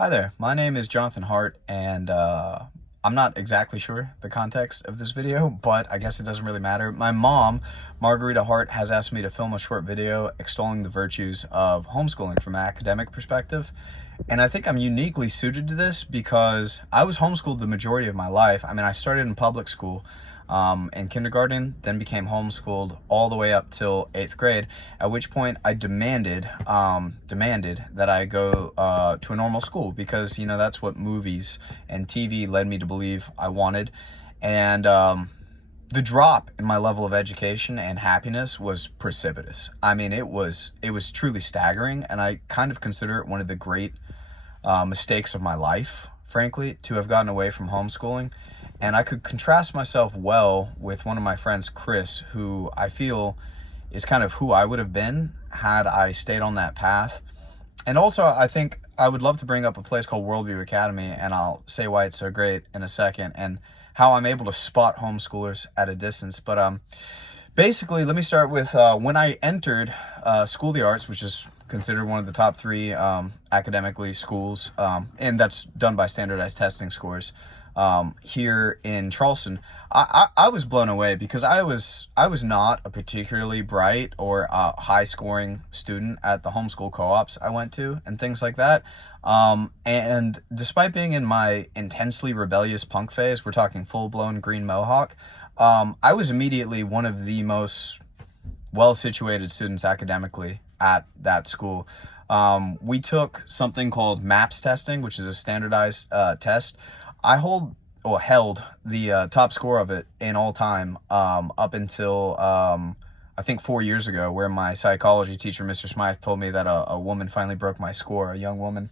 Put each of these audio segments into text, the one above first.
Hi there, my name is Jonathan Hart, and I'm not exactly sure the context of this video, but I guess it doesn't really matter. My mom, Margarita Hart, has asked me to film a short video extolling the virtues of homeschooling from an academic perspective. And I think I'm uniquely suited to this because I was homeschooled the majority of my life. I mean, I started in public school in kindergarten, then became homeschooled all the way up till 8th grade, at which point I demanded that I go to a normal school because, you know, that's what movies and TV led me to believe I wanted. And the drop in my level of education and happiness was precipitous. I mean, it was truly staggering, and I kind of consider it one of the great mistakes of my life, frankly, to have gotten away from homeschooling. And I could contrast myself well with one of my friends, Chris, who I feel is kind of who I would have been had I stayed on that path. And also, I think I would love to bring up a place called Worldview Academy, and I'll say why it's so great in a second, and how I'm able to spot homeschoolers at a distance. But basically, let me start with when I entered School of the Arts, which is considered one of the top three academically schools, and that's done by standardized testing scores here in Charleston. I was blown away because I was not a particularly bright or high scoring student at the homeschool co-ops I went to and things like that. And despite being in my intensely rebellious punk phase, we're talking full blown green mohawk, I was immediately one of the most well-situated students academically at that school. We took something called MAPS testing, which is a standardized test. I held the top score of it in all time up until I think 4 years ago, where my psychology teacher, Mr. Smythe, told me that a woman finally broke my score, a young woman.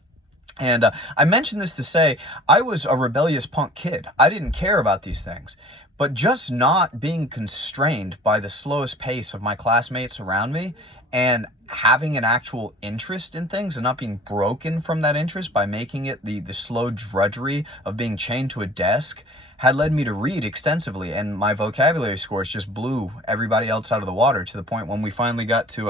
And I mentioned this to say I was a rebellious punk kid. I didn't care about these things. But just not being constrained by the slowest pace of my classmates around me and having an actual interest in things and not being broken from that interest by making it the slow drudgery of being chained to a desk had led me to read extensively, and my vocabulary scores just blew everybody else out of the water, to the point when we finally got to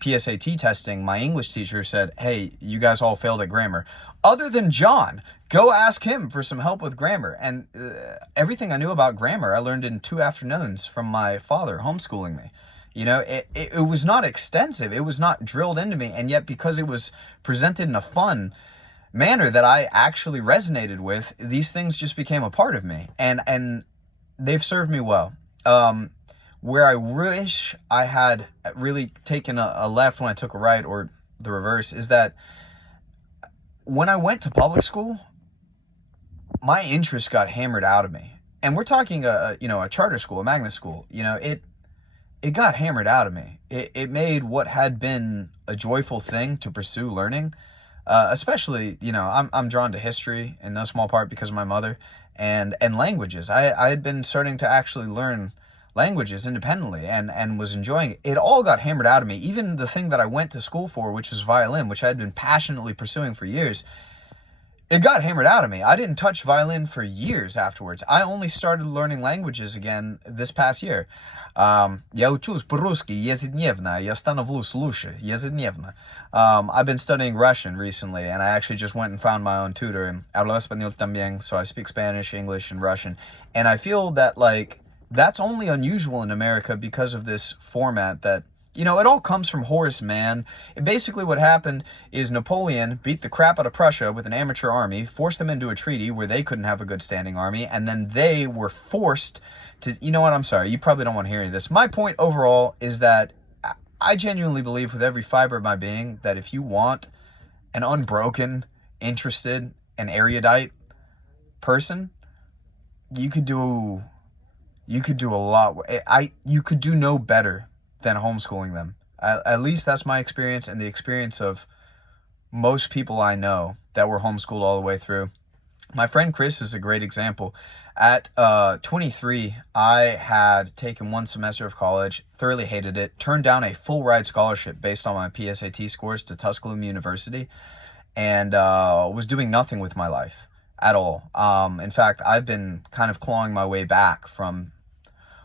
PSAT testing, my English teacher said, "Hey, you guys all failed at grammar. Other than John, go ask him for some help with grammar." And everything I knew about grammar, I learned in 2 afternoons from my father homeschooling me. You know, it was not extensive. It was not drilled into me. And yet, because it was presented in a fun manner that I actually resonated with, these things just became a part of me. And they've served me well. Where I wish I had really taken a left when I took a right, or the reverse, is that when I went to public school, my interest got hammered out of me. And we're talking a charter school, a magnet school. You know, it got hammered out of me. It made what had been a joyful thing to pursue learning, especially, you know, I'm drawn to history in no small part because of my mother, and languages. I had been starting to actually learn languages independently and was enjoying it. It all got hammered out of me. Even the thing that I went to school for, which was violin, which I had been passionately pursuing for years, it got hammered out of me. I didn't touch violin for years afterwards. I only started learning languages again this past year. Я учусь по-русски ежедневно. Я становлюсь лучше ежедневно. I've been studying Russian recently, and I actually just went and found my own tutor. And hablo español también, so I speak Spanish, English, and Russian. And I feel that, like, that's only unusual in America because of this format that, you know, it all comes from Horace Mann. Basically what happened is Napoleon beat the crap out of Prussia with an amateur army, forced them into a treaty where they couldn't have a good standing army, and then they were forced to, you know what, I'm sorry, you probably don't want to hear any of this. My point overall is that I genuinely believe with every fiber of my being that if you want an unbroken, interested, and erudite person, you could do a lot. You could do no better than homeschooling them. At least that's my experience, and the experience of most people I know that were homeschooled all the way through. My friend Chris is a great example. At 23, I had taken 1 semester of college, thoroughly hated it, turned down a full ride scholarship based on my PSAT scores to Tusculum University, and was doing nothing with my life at all. In fact, I've been kind of clawing my way back from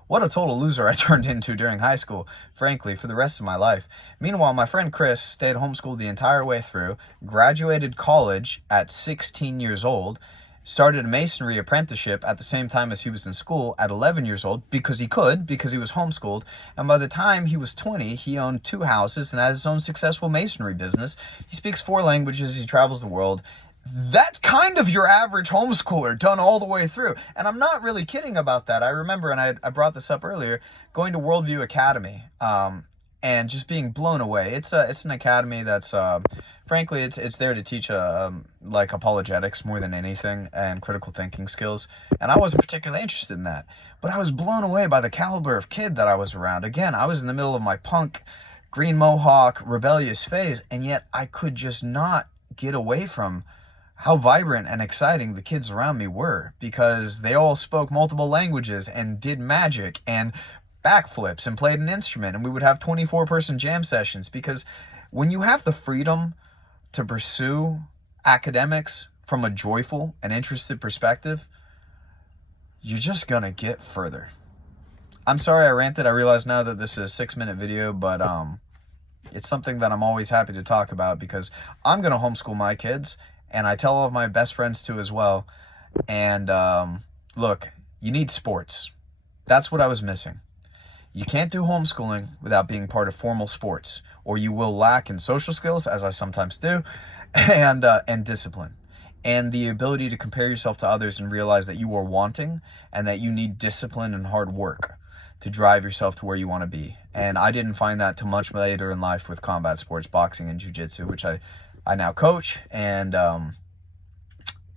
What a total loser I turned into during high school, frankly, for the rest of my life. Meanwhile, my friend Chris stayed homeschooled the entire way through, graduated college at 16 years old, started a masonry apprenticeship at the same time as he was in school at 11 years old because he could, because he was homeschooled. And by the time he was 20, he owned 2 houses and had his own successful masonry business. He speaks 4 languages, he travels the world. That's kind of your average homeschooler done all the way through. And I'm not really kidding about that. I remember, and I brought this up earlier, going to Worldview Academy and just being blown away. It's an academy that's, frankly, it's there to teach like apologetics more than anything and critical thinking skills. And I wasn't particularly interested in that. But I was blown away by the caliber of kid that I was around. Again, I was in the middle of my punk, green mohawk, rebellious phase, and yet I could just not get away from how vibrant and exciting the kids around me were, because they all spoke multiple languages and did magic and backflips and played an instrument, and we would have 24-person jam sessions. Because when you have the freedom to pursue academics from a joyful and interested perspective, you're just gonna get further. I'm sorry I ranted. I realize now that this is a 6-minute video, but it's something that I'm always happy to talk about, because I'm gonna homeschool my kids, and I tell all of my best friends too as well. And look, you need sports. That's what I was missing. You can't do homeschooling without being part of formal sports, or you will lack in social skills, as I sometimes do, and discipline, and the ability to compare yourself to others and realize that you are wanting and that you need discipline and hard work to drive yourself to where you want to be. And I didn't find that till much later in life with combat sports, boxing and jiu-jitsu, which I now coach, and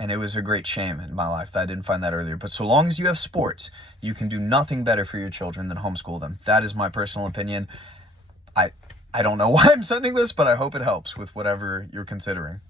it was a great shame in my life that I didn't find that earlier. But so long as you have sports, you can do nothing better for your children than homeschool them. That is my personal opinion. I don't know why I'm sending this, but I hope it helps with whatever you're considering.